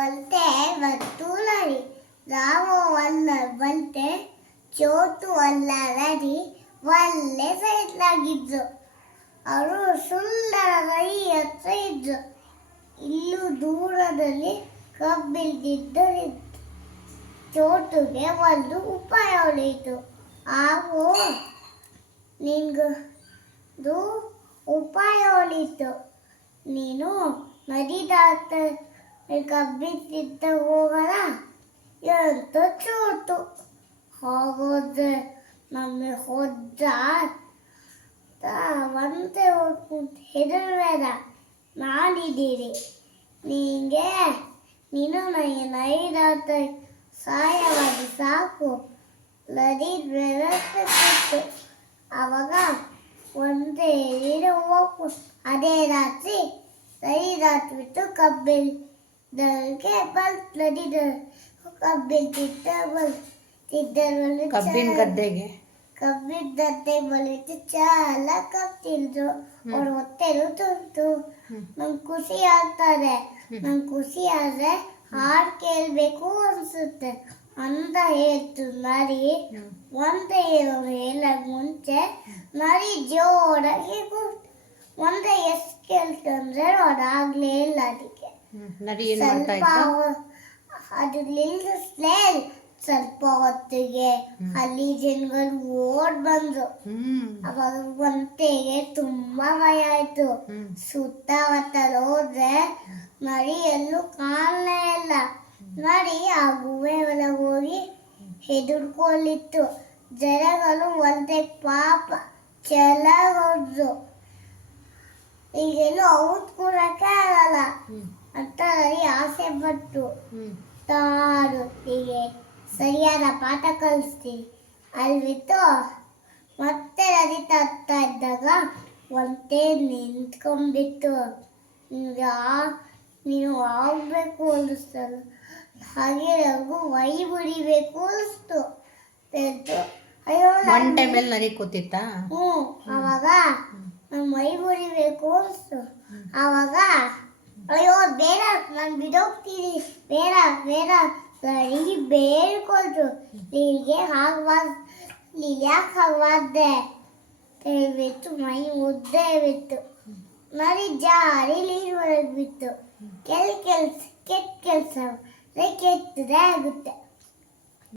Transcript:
ಒಲ್ತೆ ವರ್ತೂಲರಿ ರಾಮ ವಲ್ಲ ಬಂತೆ ಚೋಟು ಅಲ್ಲರಡಿ ಒಳ್ಳೆ ಸೈಡ್ಲಾಗಿದ್ರು. ಅವರು ಸುಂದರವಾಗಿ ಹತ್ರ ಇದ್ರು. ಇಲ್ಲೂ ದೂರದಲ್ಲಿ ಕಬ್ಬಿಲ್ದಿದ್ದರಿತ್ತು. ಚೋಟುಗೆ ಒಂದು ಉಪಾಯ ಹೊಳೆಯಿತು. ಹಾಗೂ ನಿನ್ಗದು ಉಪಾಯ ಹೊಳಿತು. ನೀನು ನದಿ ದಾಟ ಕಬ್ಬಿದ್ದ ಹೋಗಲ್ಲ ಎಂತ ಚೋಟು. ಹಾಗೋದ್ರೆ ನಮಗೆ ಹೊದ್ದ ಒಂತೆ ಹೆದರ್ಬೇಡ, ನಾನಿದ್ದೀರಿ. ನೀನು ನನಗೆ ನದಿ ದಾಟ ಸಹಾಯವಾಗಿ ಸಾಕು. ನದಿ ವ್ಯವಸ್ಥೆ ಕೊಟ್ಟು ಆವಾಗ ಒಂದೇ ಹೋಗು. ಅದೇ ರಾತ್ರಿ ನದಿ ದಾಟ್ಬಿಟ್ಟು ಕಬ್ಬಿಲ್ದಕ್ಕೆ ಬಂತು. ನದಿ ಕಬ್ಬಿನ ಗದ್ದೆಗೆ ಬಲಿತು ಚಾಲ ಕಬ್ತಿದ್ರು. ಅವ್ರ ಹೊಟ್ಟೆಲು ತುಂಬಿತು. ನಂಗೆ ಖುಷಿ ಆಗ್ತದೆ. ನಂಗೆ ಖುಷಿ ಆದ್ರೆ ಹಾಡು ಕೇಳಬೇಕು ಅನ್ಸುತ್ತೆ ಅಂತ ಹೇಳ್ತು ನರಿ. ಒಂದೇ ಹೇಳ ಮುಂಚೆ ನರಿ ಜೋರಾಗಿ ಒಂದೇ ಎಷ್ಟು ಕೇಳ್ತಂದ್ರೆ ಅದಾಗ್ಲೇ ಇಲ್ಲ. ಅದಕ್ಕೆ ಸ್ವಲ್ಪ ಅದು ನಿಲ್ಲಿಸ್ಲೇ ಸ್ವಲ್ಪ ಹೊತ್ತಿಗೆ ಅಲ್ಲಿ ಜನಗಳು ಓಡ್ ಬಂದ್ರು. ಅವಾಗ ಒಂತೆಗೆ ತುಂಬಾ ಭಯ ಆಯ್ತು. ಸುತ್ತಮುತ್ತಲು ಹೋದ್ರೆ ನರಿ ಎಲ್ಲೂ ಕಾಣಲೇ ಇಲ್ಲ. ನರಿ ಆ ಗುಹೆ ಒಳಗೆ ಹೋಗಿ ಹೆದರ್ಕೊಳ್ಳಿತ್ತು. ಜನಗಳು ಒಂದೇ ಪಾಪ ಚೆಲ್ಲೋದ್ರು. ಈಗೆಲ್ಲೂ ಔಟ್ ಕೊಡಕ್ಕೆ ಆಗಲ್ಲ ಅಂತ ನರಿ ಆಸೆ ಪಟ್ಟು ತಾರು ಹೀಗೆ ಸರಿಯಾದ ಪಾಠ ಕಲಿಸ್ತೀನಿ ಅಲ್ಬಿಟ್ಟು ಮತ್ತೆ ನದಿ ತಗ್ತಾ ಇದ್ದಾಗ ಒಂದೇ ನಿಂತ್ಕೊಂಡ್ಬಿಟ್ಟು ನೀನು ಆಗಬೇಕು ಅನ್ನಿಸ್ತಲ್ಲ. ಹಾಗೆ ನನಗೂ ಮೈ ಬಡಿಬೇಕು ಅನ್ನಿಸ್ತು. ಅಯ್ಯೋ ನರಿ ಕೂತಿತ್ತಾ? ಅವಾಗ ನಾನು ಮೈ ಬಡಿಬೇಕು ಅನ್ನಿಸ್ತು. ಆವಾಗ ಅಯ್ಯೋ ಬೇಡ, ನಾನು ಬಿಡೋಗ್ತೀನಿ, ಬೇಡ ಬೇಡ ನರಿ ಬೇಡ್ಕೊಳ್ತು. ನೀರಿಗೆ ನೀನು ಯಾಕೆ ಹಾಗವಾದೆ ಹೇಳ್ಬಿಟ್ಟು ಮೈ ಮುದ್ದೆ ಬಿತ್ತು. ನರಿ ಜಾರಿ ನೀರು ಒಳಗೆ ಬಿತ್ತು. ಕೆಟ್ಟ ಕೆಲಸ ಕೆಟ್ಟದೇ ಆಗುತ್ತೆ.